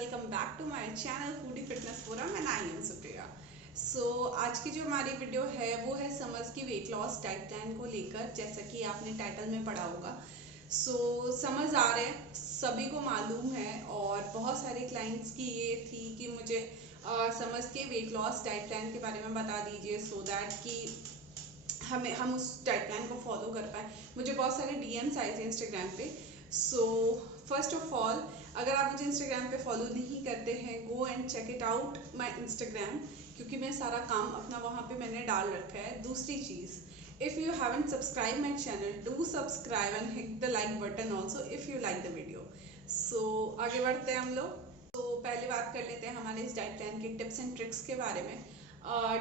Welcome back to my channel foodie fitness forum and I am Supriya. आज की जो हमारी वीडियो है वो है समर्स की वेट लॉस डाइट प्लान को लेकर। जैसा कि आपने टाइटल में पढ़ा होगा, समर्स आ रहे हैं, सभी को मालूम है और बहुत सारे क्लाइंट्स की ये थी कि मुझे समर्स के वेट लॉस डाइट प्लान के बारे में बता दीजिए सो दैट कि हम उस डाइट प्लान को फॉलो कर पाए। मुझे बहुत सारे डीएम्स आए थे इंस्टाग्राम पे। फर्स्ट ऑफ ऑल, अगर आप मुझे इंस्टाग्राम पे फॉलो नहीं करते हैं, go and check it out my Instagram, क्योंकि मैं सारा काम अपना वहाँ पे मैंने डाल रखा है। दूसरी चीज़, if you haven't subscribe my channel, do subscribe and hit the like button also if you like the video. आगे बढ़ते हैं हम लोग। पहले बात कर लेते हैं हमारे इस डाइट प्लान के टिप्स एंड ट्रिक्स के बारे में।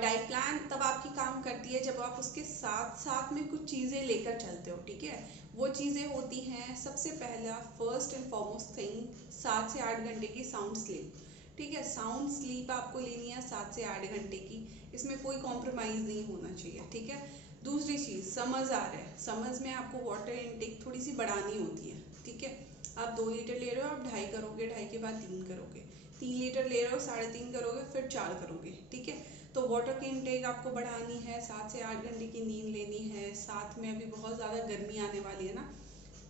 डाइट प्लान तब आपकी काम करती है जब आप उसके साथ साथ में कुछ चीज़ें लेकर चलते हो, ठीक है। वो चीज़ें होती हैं, सबसे पहला फर्स्ट एंड फॉरमोस्ट थिंग, 7 से 8 घंटे की साउंड स्लीप, ठीक है। साउंड स्लीप आपको लेनी है 7 से 8 घंटे की, इसमें कोई कॉम्प्रोमाइज़ नहीं होना चाहिए, ठीक है। दूसरी चीज़, समर्स आ रहा है, समर्स में आपको वाटर इनटेक थोड़ी सी बढ़ानी होती है, ठीक है। आप 2 लीटर ले रहे हो, आप 2.5 करोगे, 2.5 के बाद 3 करोगे, 3 लीटर ले रहे हो, 3.5 करोगे, फिर 4 करोगे, ठीक है। तो वाटर की इनटेक आपको बढ़ानी है, 7 से 8 घंटे की नींद लेनी है। साथ में अभी बहुत ज़्यादा गर्मी आने वाली है ना,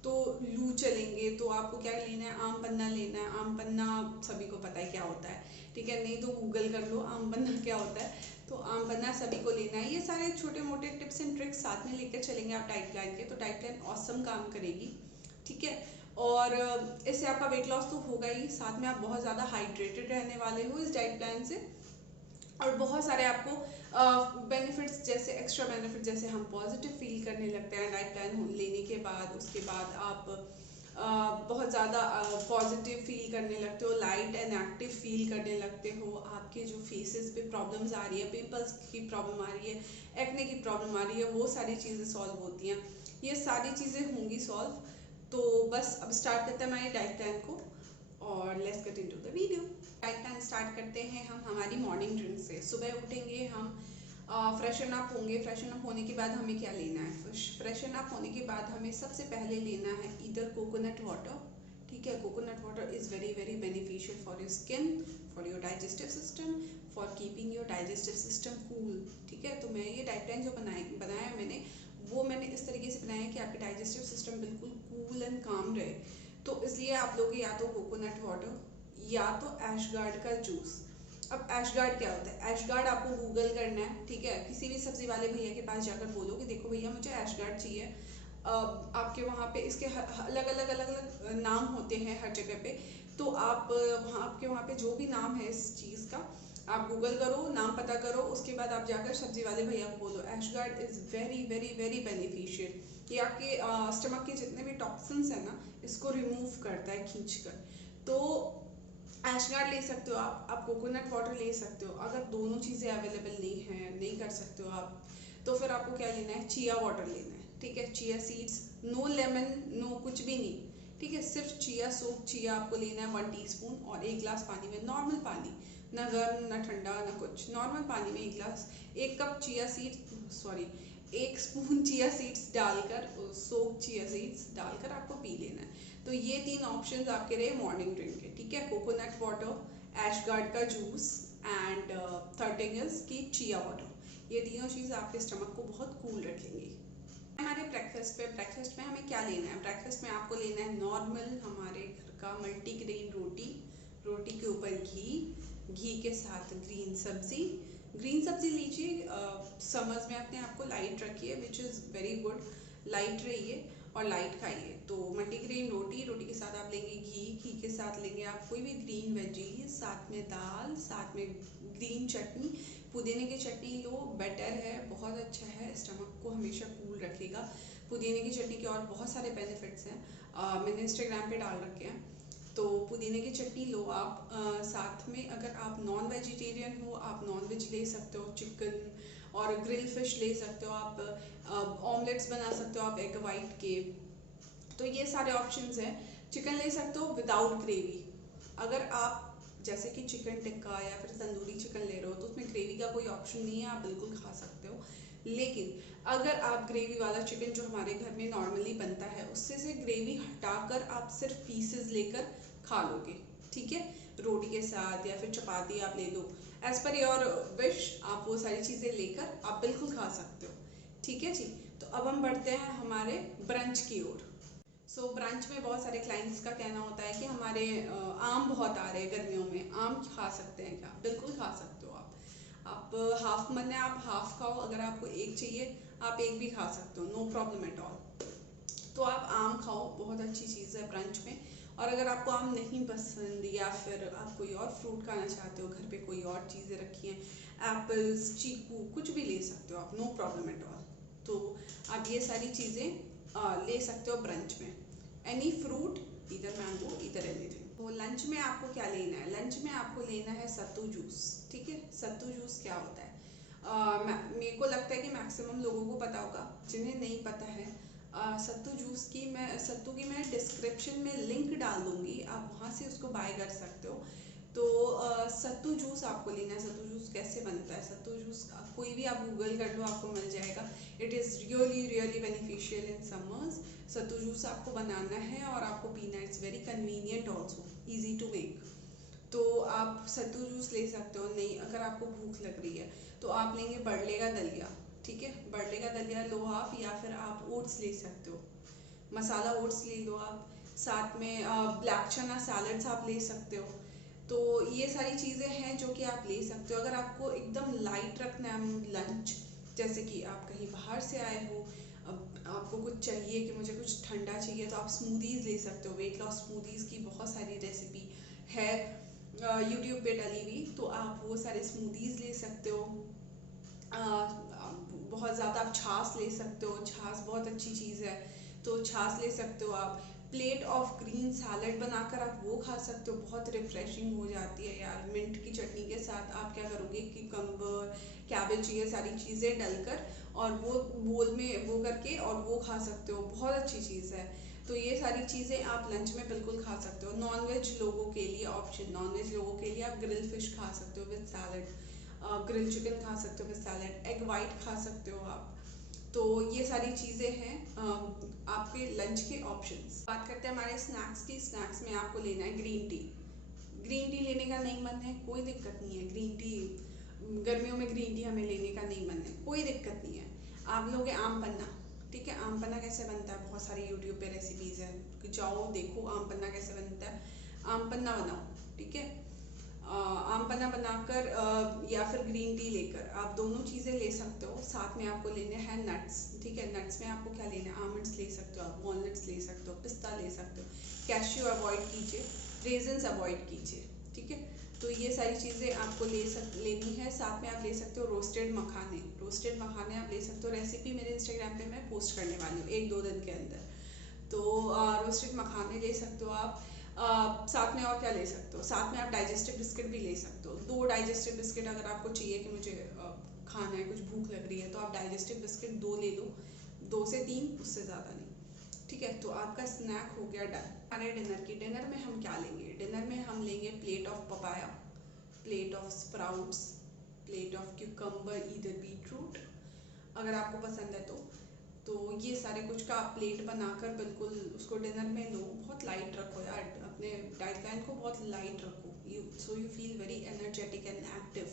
तो लू चलेंगे, तो आपको क्या लेना है, आम पन्ना लेना है। आम पन्ना सभी को पता है क्या होता है, ठीक है, नहीं तो गूगल कर लो आम पन्ना क्या होता है। तो आम पन्ना सभी को लेना है। ये सारे छोटे मोटे टिप्स एंड ट्रिक्स साथ में लेकर चलेंगे आप डाइट प्लान के, तो डाइट प्लान ऑसम काम करेगी, ठीक है। और इससे आपका वेट लॉस तो होगा ही, साथ में आप बहुत ज़्यादा हाइड्रेटेड रहने वाले हो इस डाइट प्लान से। और बहुत सारे आपको बेनिफिट्स, जैसे एक्स्ट्रा बेनिफिट, जैसे हम पॉजिटिव फील करने लगते हैं डाइट प्लान लेने के बाद। उसके बाद आप बहुत ज़्यादा पॉजिटिव फील करने लगते हो, लाइट एंड एक्टिव फील करने लगते हो। आपके जो फेसेस पे प्रॉब्लम्स आ रही है, पिंपल्स की प्रॉब्लम आ रही है, एक्ने की प्रॉब्लम आ रही है, वो सारी चीज़ें सॉल्व होती हैं। ये सारी चीज़ें होंगी सॉल्व। तो बस अब स्टार्ट करते हैं हमारे डाइट प्लान को और let's get into the video. Diet plan start करते हैं हम हमारी मॉर्निंग ड्रिंक से। सुबह उठेंगे हम, फ्रेशन अप होंगे। फ्रेशन अप होने के बाद हमें क्या लेना है, फ्रेशन अप होने के बाद हमें सबसे पहले लेना है ईदर कोकोनट वाटर, ठीक है। Coconut water is very very beneficial for your skin, for your digestive system, for keeping your digestive system cool, ठीक है। तो मैं ये डाइट प्लान जो बनाया मैंने, वो मैंने इस तरीके से बनाया है कि आपकी डाइजेस्टिव सिस्टम बिल्कुल कूल एंड काम रहे। तो इसलिए आप लोग या तो कोकोनट वाटर या तो ऐशगार्ड का जूस। अब ऐशगार्ड क्या होता है, ऐशगार्ड आपको गूगल करना है, ठीक है। किसी भी सब्जी वाले भैया के पास जाकर बोलो कि देखो भैया मुझे ऐशगार्ड चाहिए। आपके वहाँ पे इसके अलग अलग अलग अलग नाम होते हैं हर जगह पे। तो आप आपके वहाँ पे जो भी नाम है इस चीज़ का, आप गूगल करो, नाम पता करो, उसके बाद आप जाकर सब्जी वाले भैया को बोलो ऐशगार्ड is very very very beneficial. ये आपके स्टमक के जितने भी टॉक्सिन्स हैं ना, इसको रिमूव करता है खींच कर। तो ऐशगार्ड ले सकते हो आप कोकोनट वाटर ले सकते हो। अगर दोनों चीज़ें अवेलेबल नहीं है, नहीं कर सकते हो आप, तो फिर आपको क्या लेना है, चिया वाटर लेना है, ठीक है। Chia seeds, no lemon, no कुछ भी नहीं, ठीक है। सिर्फ चिया सोप चिया आपको लेना है 1 टीस्पून, और 1 गिलास पानी में, नॉर्मल पानी, ना गर्म ना ठंडा ना कुछ, नॉर्मल पानी में 1 गिलास, 1 cup chia seeds, sorry 1 spoon chia seeds डालकर, सोप चिया सीड्स डालकर आपको पी लेना है। तो ये 3 ऑप्शंस आपके रहे मॉर्निंग ड्रिंक के, ठीक है। कोकोनट वाटर, ऐशगार्ड का juice and third thing is की चिया वाटर। ये तीनों चीज़ आपके स्टमक को बहुत कूल रखेंगी। हमारे ब्रेकफास्ट में हमें क्या लेना है, ब्रेकफास्ट में आपको लेना है नॉर्मल हमारे घर का मल्टीग्रेन रोटी, रोटी के ऊपर घी के साथ ग्रीन सब्जी लीजिए। समर्स में अपने आप को लाइट रखिए, which is very good, light रहिए और लाइट खाइए। तो मल्टीग्रेन रोटी के साथ आप लेंगे घी के साथ लेंगे आप कोई भी ग्रीन वेजी, साथ में दाल, साथ में ग्रीन चटनी, पुदीने की चटनी लो, बेटर है, बहुत अच्छा है, स्टमक को हमेशा कूल रखेगा। पुदीने की चटनी के और बहुत सारे बेनिफिट्स हैं, मैंने इंस्टाग्राम पे डाल रखे हैं। तो पुदीने की चटनी लो आप। साथ में अगर आप नॉन वेजिटेरियन हो, आप नॉन वेज ले सकते हो, चिकन और ग्रिल फिश ले सकते हो आप, ऑमलेट्स बना सकते हो आप एग वाइट के। तो ये सारे ऑप्शंस हैं। चिकन ले सकते हो विदाउट ग्रेवी। अगर आप जैसे कि चिकन टिक्का या फिर तंदूरी चिकन ले रहे हो, तो उसमें ग्रेवी का कोई ऑप्शन नहीं है, आप बिल्कुल खा सकते हो। लेकिन अगर आप ग्रेवी वाला चिकन जो हमारे घर में नॉर्मली बनता है, उससे से ग्रेवी हटाकर आप सिर्फ पीसेस लेकर खा लोगे, ठीक है, रोटी के साथ या फिर चपाती आप ले लो, एज पर योर विश आप वो सारी चीज़ें लेकर आप बिल्कुल खा सकते हो। ठीक है जी। तो अब हम बढ़ते हैं हमारे ब्रंच की ओर। सो ब्रंच में बहुत सारे क्लाइंट्स का कहना होता है कि हमारे आम बहुत आ रहे हैं गर्मियों में, आम खा सकते हैं क्या? बिल्कुल खा सकते हो आप हाफ मन है आप हाफ खाओ, अगर आपको एक चाहिए आप एक भी खा सकते हो, नो प्रॉब्लम एट ऑल। तो आप आम खाओ, बहुत अच्छी चीज़ है ब्रंच में। और अगर आपको आम नहीं पसंद या फिर आप कोई और फ्रूट खाना चाहते हो, घर पे कोई और चीज़ें रखी हैं, एप्पल्स, चीकू, कुछ भी ले सकते हो आप, नो प्रॉब्लम एट ऑल। तो आप ये सारी चीज़ें ले सकते हो ब्रंच में, एनी फ्रूट, इधर मैंगो, इधर एनीथिंग। तो लंच में आपको क्या लेना है? लंच में आपको लेना है सत्तू जूस। ठीक है, सत्तू जूस क्या होता है? मेरे को लगता है कि मैक्सिमम लोगों को पता होगा, जिन्हें नहीं पता है सत्तू जूस की सत्तू की मैं डिस्क्रिप्शन में लिंक डाल दूंगी, आप वहाँ से उसको बाय कर सकते हो। तो सत्तू जूस आपको लेना है। सत्तू जूस कैसे बनता है? सत्तू जूस कोई भी आप गूगल कर लो, आपको मिल जाएगा। It is really really beneficial in summers. Sattu juice आपको बनाना है और आपको पीना, it's very convenient also, easy to make. तो आप सत्तू जूस ले सकते हो। नहीं, अगर आपको भूख लग रही है तो आप लेंगे बड़ले का दलिया। ठीक है, बड़ले का दलिया लो आप, या फिर आप ओट्स ले सकते हो, मसाला ओट्स ले लो आप। साथ में ब्लैक चना सैलड्स आप ले सकते हो। तो ये सारी चीज़ें हैं जो कि आप ले सकते हो। अगर आपको एकदम लाइट रखना है लंच, जैसे कि आप कहीं बाहर से आए हो, अब आपको कुछ चाहिए कि मुझे कुछ ठंडा चाहिए, तो आप स्मूदीज़ ले सकते हो। वेट लॉस स्मूदीज़ की बहुत सारी रेसिपी है यूट्यूब पे डली हुई, तो आप वो सारे स्मूदीज़ ले सकते हो। बहुत ज़्यादा आप छाछ ले सकते हो, छाछ बहुत अच्छी चीज़ है, तो छाछ ले सकते हो आप। प्लेट ऑफ ग्रीन सैलड बनाकर आप वो खा सकते हो, बहुत रिफ्रेशिंग हो जाती है यार। मिंट की चटनी के साथ आप क्या करोगे कि कम्बर, कैबेज, ये सारी चीज़ें डलकर और वो बोल में वो करके और वो खा सकते हो, बहुत अच्छी चीज़ है। तो ये सारी चीज़ें आप लंच में बिल्कुल खा सकते हो। नॉनवेज लोगों के लिए ऑप्शन, नॉनवेज लोगों के लिए आप ग्रिल फिश खा सकते हो विद सैलड, ग्रिल चिकन खा सकते हो विद सैलड, एग वाइट खा सकते हो आप। तो ये सारी चीज़ें हैं आपके लंच के ऑप्शंस। बात करते हैं हमारे स्नैक्स की। स्नैक्स में आपको लेना है ग्रीन टी। ग्रीन टी लेने का नहीं मन है, कोई दिक्कत नहीं है। ग्रीन टी गर्मियों में ग्रीन टी हमें लेने का नहीं मन है, कोई दिक्कत नहीं है। आप लोगे आम पन्ना। ठीक है, आम पन्ना कैसे बनता है? बहुत सारी यूट्यूब पे रेसिपीज़ है, जाओ देखो आम पन्ना कैसे बनता है, आम पन्ना बनाओ। ठीक है, आम पन्ना बनाकर या फिर ग्रीन टी लेकर आप दोनों चीज़ें ले सकते हो। साथ में आपको लेने हैं नट्स। ठीक है, नट्स में आपको क्या लेना है? आमंड्स ले सकते हो आप, वॉलनट्स ले सकते हो, पिस्ता ले सकते हो, कैश्यू अवॉइड कीजिए, रेजन्स अवॉइड कीजिए। ठीक है, तो ये सारी चीज़ें आपको लेनी है। साथ में आप ले सकते हो रोस्टेड मखाने। रोस्टेड मखाने आप ले सकते हो, रेसिपी मेरे इंस्टाग्राम पे मैं पोस्ट करने वाली हूँ 1-2 दिन के अंदर। तो रोस्टेड मखाने ले सकते हो आप। साथ में और क्या ले सकते हो? साथ में आप डाइजेस्टिव बिस्किट भी ले सकते हो। 2 डाइजेस्टिव बिस्किट अगर आपको चाहिए कि मुझे खाना है, कुछ भूख लग रही है, तो आप डाइजेस्टिव बिस्किट 2 ले लो, 2 से 3, उससे ज़्यादा नहीं। ठीक है, तो आपका स्नैक हो गया डन। हमारे डिनर की, डिनर में हम क्या लेंगे? डिनर में हम लेंगे plate of papaya, plate of sprouts, plate of cucumber, either beetroot अगर आपको पसंद है तो ये सारे कुछ का आप प्लेट बनाकर बिल्कुल उसको डिनर में लो। बहुत लाइट रखो यार, अपने डाइट प्लान को बहुत लाइट रखो, you feel very energetic and active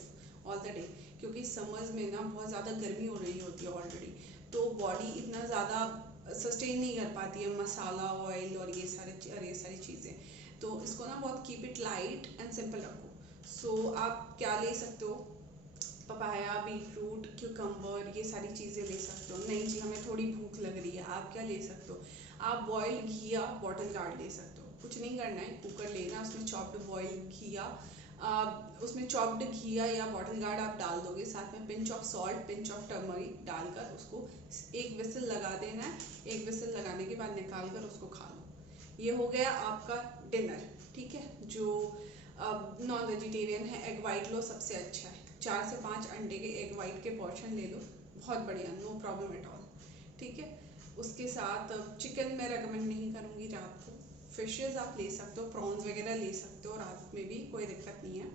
all the day. क्योंकि समर्स में ना बहुत ज़्यादा गर्मी हो रही होती है ऑलरेडी, तो बॉडी इतना ज़्यादा सस्टेन नहीं कर पाती है मसाला, ऑयल और ये सारी चीज़ें। तो इसको ना बहुत keep it light and simple रखो। सो आप क्या ले सकते हो? पपाया, बीटरूट, क्यूकम्बर, ये सारी चीज़ें ले सकते हो। नहीं जी हमें थोड़ी भूख लग रही है, आप क्या ले सकते हो? आप बॉयल घिया बॉटल गार्ड ले सकते हो। कुछ नहीं करना है, कुकर लेना, उसमें चॉप्ड बॉयल घिया, उसमें चॉप्ड घिया या बॉटल गार्ड आप डाल दोगे। साथ में pinch of salt, pinch of turmeric डालकर उसको एक विसल लगा देना है। एक विसल लगाने के बाद निकाल कर उसको खा लो। ये हो गया आपका डिनर। ठीक है, जो नॉन वेजिटेरियन है, एग वाइट लो, सबसे अच्छा है। 4 से 5 अंडे के एग वाइट के पोर्शन ले लो, बहुत बढ़िया, नो प्रॉब्लम एट ऑल। ठीक है, उसके साथ चिकन मैं रेकमेंड नहीं करूँगी रात को। फिशेस आप ले सकते हो, प्रॉन्स वगैरह ले सकते हो रात में भी, कोई दिक्कत नहीं है।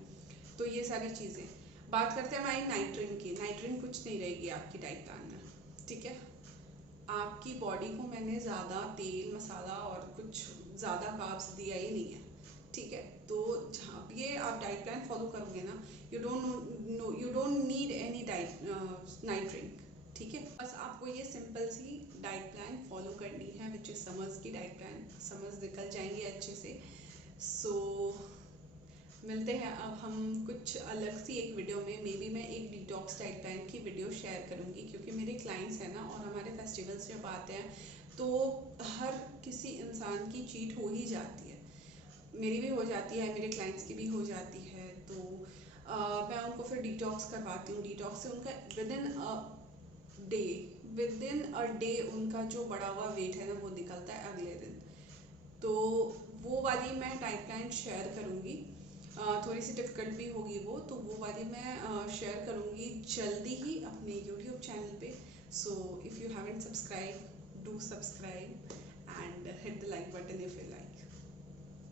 तो ये सारी चीज़ें। बात करते हैं हमारी नाइट ड्रिंक की। नाइट ड्रिंक कुछ नहीं रहेगी आपकी डाइट प्लान में। ठीक है, आपकी बॉडी को मैंने ज़्यादा तेल मसाला और कुछ ज़्यादा कार्ब्स दिया ही नहीं है। ठीक है, तो आप डाइट प्लान फॉलो करोगे ना, you don't need any diet night drink, ठीक है। बस आपको ये सिंपल सी डाइट प्लान फॉलो करनी है, विच इज समर्स की डाइट प्लान। समर्स निकल जाएंगे अच्छे से। सो मिलते हैं अब हम कुछ अलग सी एक वीडियो में। मे बी मैं एक डिटॉक्स डाइट प्लान की वीडियो शेयर करूँगी, क्योंकि मेरे क्लाइंट्स हैं ना, और हमारे फेस्टिवल्स जब आते हैं तो हर किसी इंसान की चीट हो ही जाती है। मेरी भी हो जाती है, मेरे क्लाइंट्स की भी हो जाती है। तो मैं उनको फिर डिटॉक्स करवाती हूँ। डिटॉक्स से उनका विद इन अ डे उनका जो बढ़ा हुआ वेट है ना, वो निकलता है अगले दिन। तो वो वाली मैं डाइट प्लान शेयर करूँगी। थोड़ी सी डिफ़िकल्ट भी होगी वो, तो वो वाली मैं शेयर करूँगी जल्दी ही अपने यूट्यूब चैनल पे। So if you haven't subscribe, do subscribe and hit the like button if you like.